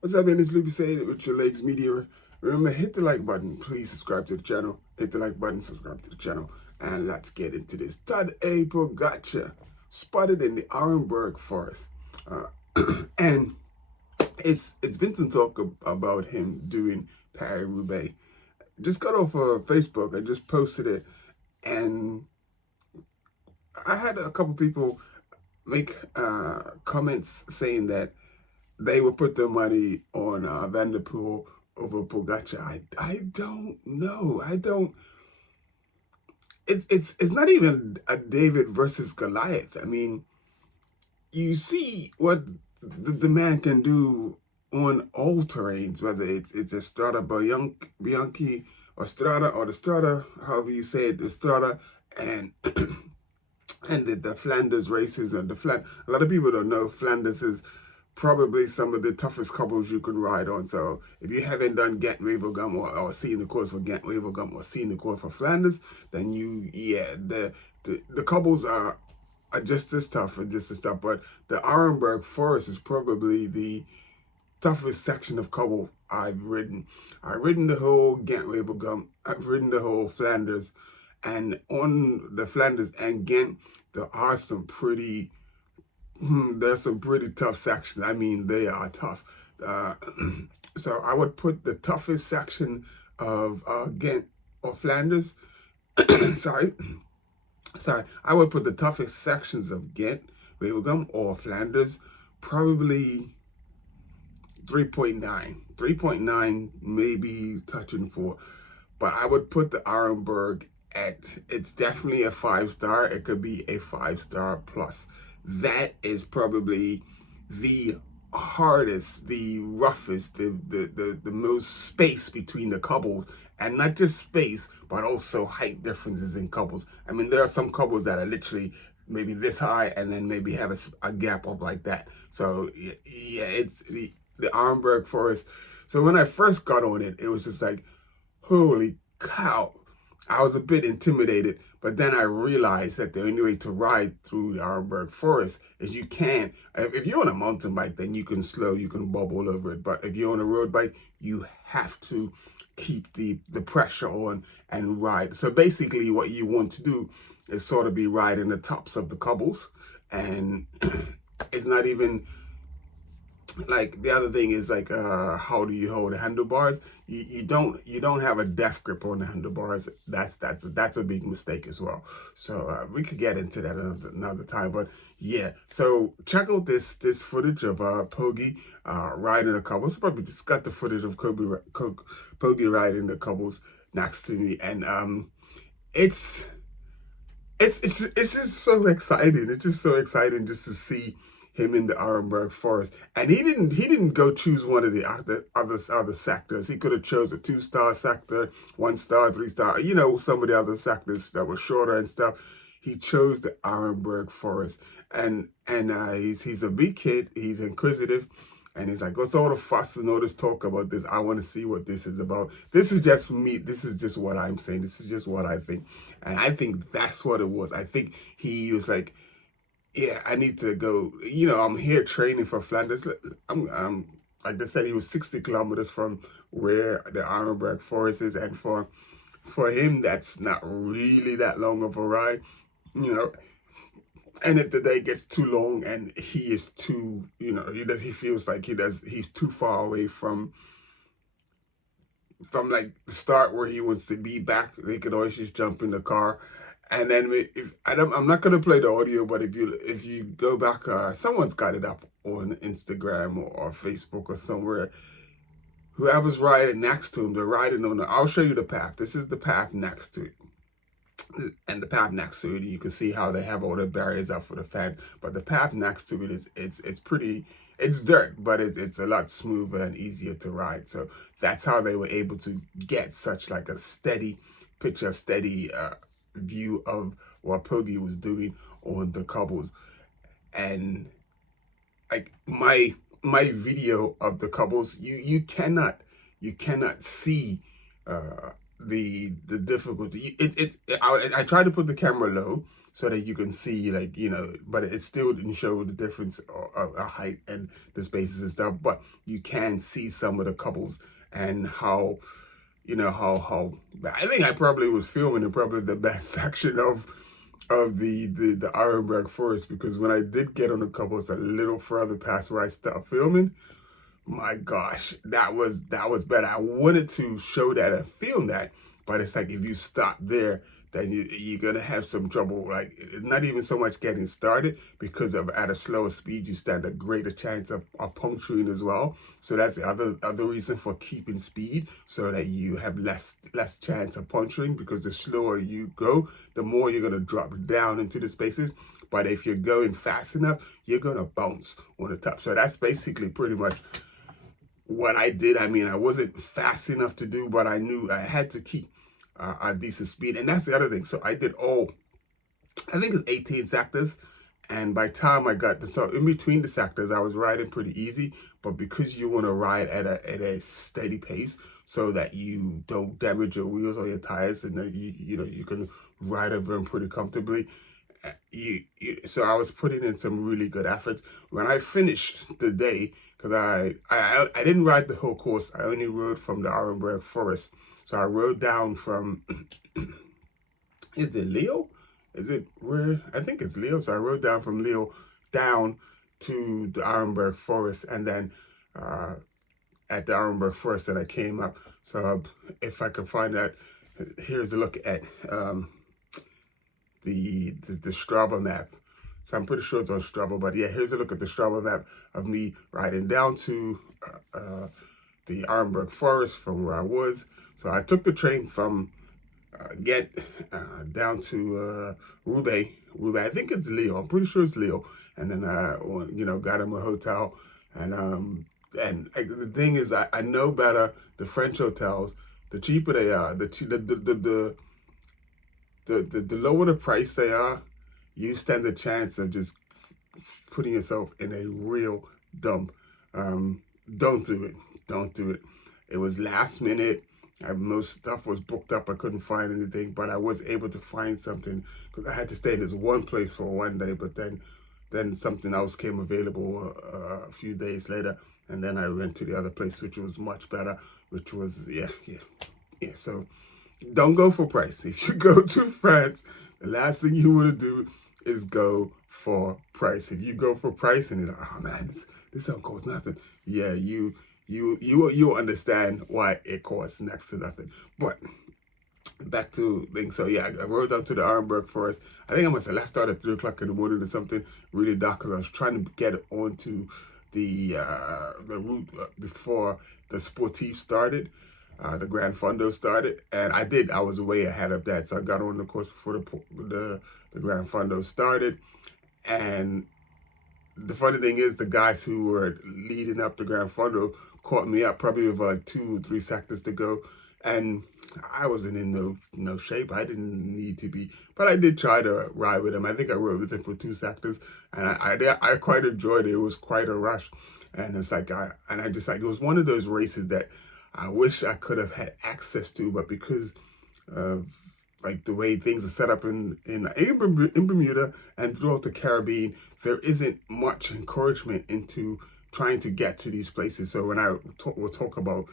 What's up, man? It's Luby saying it with your legs media. Remember, hit the like button. Please subscribe to the channel. Hit the like button, subscribe to the channel. And let's get into this. Tadej Pogacar spotted in the Arenberg forest. Uh, and it's been some talk about him doing Paris-Roubaix. Just got off of Facebook. I just posted it. And I had a couple people make comments saying that they would put their money on Van der Poel over Pogacar. I don't know. I don't. It's not even a David versus Goliath. I mean, you see what the man can do on all terrains, whether it's a Strada Bianchi or Strada or the Strada, however you say it, the Strada, and and the Flanders races and a lot of people don't know Flanders is probably some of the toughest cobbles you can ride on. So if you haven't done Ghent-Wevelgem or seen the course for Ghent-Wevelgem or seen the course for Flanders, then the cobbles are just as tough and just as tough. But the Arenberg Forest is probably the toughest section of cobble I've ridden. I've ridden the whole Ghent-Wevelgem. I've ridden the whole Flanders. And on the Flanders and Ghent, there's some pretty tough sections. I mean, they are tough. Uh, so I would put the toughest section of Ghent or Flanders. sorry, I would put the toughest sections of Ghent, Wevelgem, or Flanders probably 3.9. 3.9, maybe touching 4. But I would put the Arenberg it's definitely a 5-star. It could be a 5-star plus. That is probably the hardest, the roughest, the most space between the cobbles, and not just space, but also height differences in cobbles. I mean, there are some cobbles that are literally maybe this high and then maybe have a gap up like that. So yeah, it's the Arenberg Forest. So when I first got on it, it was just like, holy cow. I was a bit intimidated, but then I realized that the only way to ride through the Arenberg Forest is you can. If you're on a mountain bike, then you can slow, you can bubble over it. But if you're on a road bike, you have to keep the pressure on and ride. So basically what you want to do is sort of be riding the tops of the cobbles. And it's not even like the other thing is like how do you hold the handlebars. You don't have a deft grip on the handlebars. That's a big mistake as well. So we could get into that another time, but yeah, so check out this footage of Pogi riding the cobbles. Probably just got the footage of Pogi riding the cobbles next to me, and it's it's just so exciting. It's just so exciting just to see him in the Arenberg Forest. And he didn't go choose one of the other sectors. He could have chose a 2-star sector, 1-star, 3-star, you know, some of the other sectors that were shorter and stuff. He chose the Arenberg Forest. And he's a big kid, he's inquisitive. And he's like, what's all the fuss and all this talk about this? I want to see what this is about. This is just me. This is just what I'm saying. This is just what I think. And I think that's what it was. I think he was like, yeah, I need to go. You know, I'm here training for Flanders. Like I said, he was 60 kilometers from where the Arenberg Forest is. And for him, that's not really that long of a ride, you know. And if the day gets too long and he is too, you know, he feels like he's too far away from like the start where he wants to be back, they could always just jump in the car. And then I'm not gonna play the audio, but if you go back, someone's got it up on Instagram or Facebook or somewhere. Whoever's riding next to him, they're riding on I'll show you the path. This is the path next to it. And the path next to it, you can see how they have all the barriers up for the fence. But the path next to it it's pretty, it's dirt, but it's a lot smoother and easier to ride. So that's how they were able to get such like a steady view of what Pogi was doing on the cobbles. And like my video of the cobbles, you cannot see the difficulty. I tried to put the camera low so that you can see, like, but it still didn't show the difference of height and the spaces and stuff, but you can see some of the couples and how, how I think I probably was filming in probably the best section of the Ironberg Forest, because when I did get on the couples a little further past where I stopped filming, my gosh, that was better. I wanted to show that and film that, but it's like if you stop there, then you're gonna have some trouble. Like, it's not even so much getting started, because of at a slower speed you stand a greater chance of puncturing as well. So that's the other reason for keeping speed, so that you have less chance of puncturing, because the slower you go, the more you're gonna drop down into the spaces. But if you're going fast enough, you're gonna bounce on the top. So that's basically pretty much what I did. I mean, I wasn't fast enough to do, but I knew I had to keep a decent speed. And that's the other thing. So I did I think it's 18 sectors. And by the time I got so in between the sectors, I was riding pretty easy. But because you want to ride at a steady pace, so that you don't damage your wheels or your tires, and that you can ride over them pretty comfortably. So I was putting in some really good efforts. When I finished the day, because I didn't ride the whole course, I only rode from the Arenberg Forest. So I rode down from, is it Leo? Is it where? I think it's Leo. So I rode down from Leo down to the Arenberg Forest, and then at the Arenberg Forest that I came up. So if I can find that, here's a look at the Strava map. So I'm pretty sure it's on Strava, but yeah, here's a look at the Strava map of me riding down to the Arenberg Forest from where I was. So I took the train from Ghent down to Roubaix. I think it's Leo. I'm pretty sure it's Leo. And then I, got him a hotel. And the thing is, I know better the French hotels. The cheaper they are, the lower the price they are, you stand a chance of just putting yourself in a real dump. Don't do it. Don't do it. It was last minute. Most stuff was booked up. I couldn't find anything, but I was able to find something, because I had to stay in this one place for one day, but then something else came available a few days later, and then I went to the other place, which was much better, which was, yeah. So don't go for price. If you go to France, the last thing you want to do is go for price. If you go for price and you're like, oh man, this don't cost nothing. Yeah, you'll understand why it costs next to nothing. But back to things. So yeah, I rode down to the Arenberg Forest. I think I must have left out at 3 o'clock in the morning or something, really dark, because I was trying to get onto the route before the Sportif started. The Grand Fondo started, and I was way ahead of that, so I got on the course before the Grand Fondo started. And the funny thing is, the guys who were leading up the Grand Fondo caught me up probably with like 2 or 3 sectors to go, and I wasn't in no shape. I didn't need to be, but I did try to ride with him. I think I rode with him for 2 sectors, and I quite enjoyed it. It was quite a rush, and it's like it was one of those races that I wish I could have had access to, but because of like the way things are set up in Bermuda and throughout the Caribbean, there isn't much encouragement into trying to get to these places. So when we'll talk about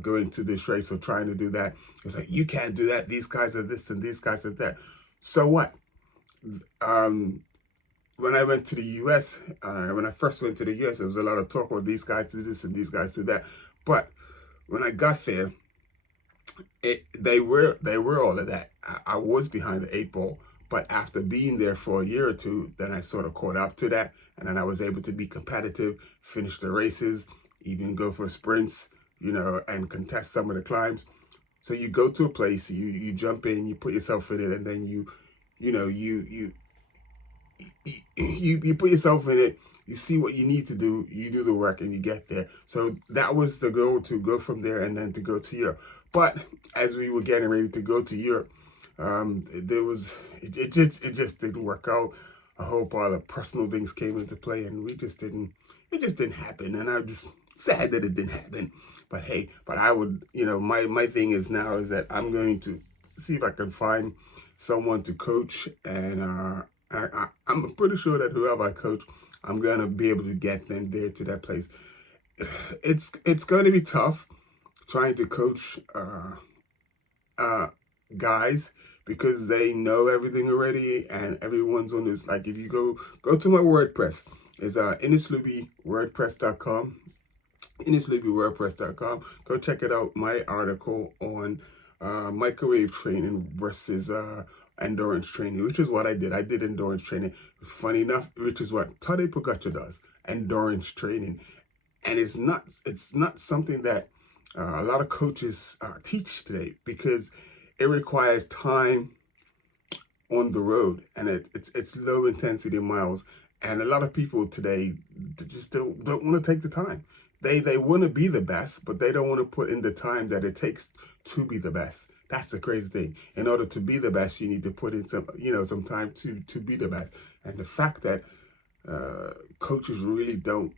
going to this race or trying to do that, it's like, you can't do that. These guys are this and these guys are that. So what? When I went to the U.S., when I first went to the U.S., there was a lot of talk about these guys do this and these guys do that. But when I got there, they were all of that. I was behind the 8 ball, but after being there for a year or two, then I sort of caught up to that, and then I was able to be competitive, finish the races, even go for sprints, and contest some of the climbs. So you go to a place, you jump in, you put yourself in it, and then you put yourself in it. You see what you need to do, you do the work, and you get there. So that was the goal, to go from there and then to go to Europe. But as we were getting ready to go to Europe, it just didn't work out. A whole pile of personal things came into play, and it just didn't happen. And I'm just sad that it didn't happen. But hey, I would, my thing is now is that I'm going to see if I can find someone to coach, and I'm pretty sure that whoever I coach, I'm gonna be able to get them there to that place. It's going to be tough trying to coach uh, guys because they know everything already, and everyone's on this. Like, if you go to my WordPress, it's innisluby.wordpress.com. innisluby.wordpress.com. Go check it out. My article on microwave training versus endurance training, which is what I did. I did endurance training. Funny enough, which is what Tadej Pogacar does, endurance training, and it's not something that a lot of coaches teach today, because it requires time on the road, and it's low intensity miles, and a lot of people today just don't want to take the time. They want to be the best, but they don't want to put in the time that it takes to be the best. That's the crazy thing. In order to be the best, you need to put in some time to be the best. And the fact that coaches really don't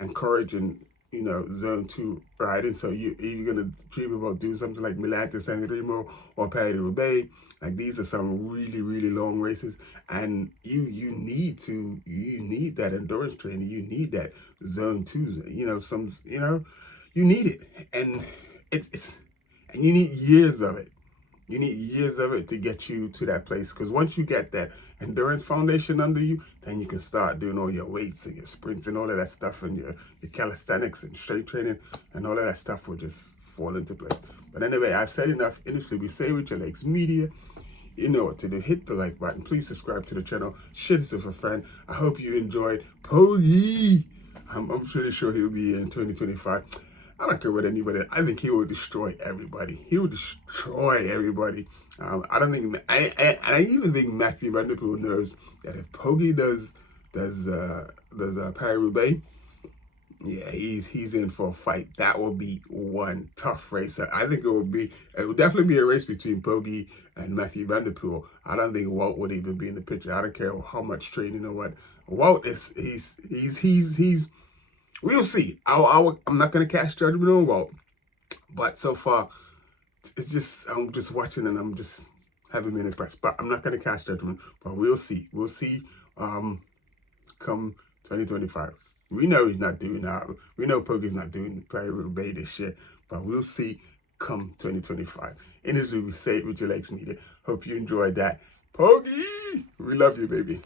encourage and zone 2 riding. So you're gonna dream about doing something like Milan to San Remo or Paris-Roubaix. Like, these are some really, really long races, and you need that endurance training. You need that zone 2. You need it, and it's and you need years of it. You need years of it to get you to that place, because once you get that endurance foundation under you, then you can start doing all your weights and your sprints and all of that stuff, and your calisthenics and strength training and all of that stuff will just fall into place. But anyway, I've said enough. Initially, we say with your legs media. You know what to do. Hit the like button. Please subscribe to the channel. Share this with a friend. I hope you enjoyed Pogi. I'm pretty sure he'll be in 2025. I don't care what anybody. I think he will destroy everybody. He will destroy everybody. I don't think. I even think Matthew Van Der Poel knows that if Pogi does Paris-Roubaix, yeah, he's in for a fight. That will be one tough race. I think it will definitely be a race between Pogi and Matthew Van Der Poel. I don't think Walt would even be in the picture. I don't care how much training or what. Walt is he's. We'll see. I'm not gonna cast judgment on Walt, but so far it's just I'm just watching and I'm just having been impressed. But I'm not gonna cast judgment. But we'll see. We'll see. Come 2025. We know he's not doing that. We know Pogi's not doing Paris-Roubaix this year, but we'll see come 2025. In this movie, say it with your legs media. Hope you enjoyed that. Pogi, we love you, baby.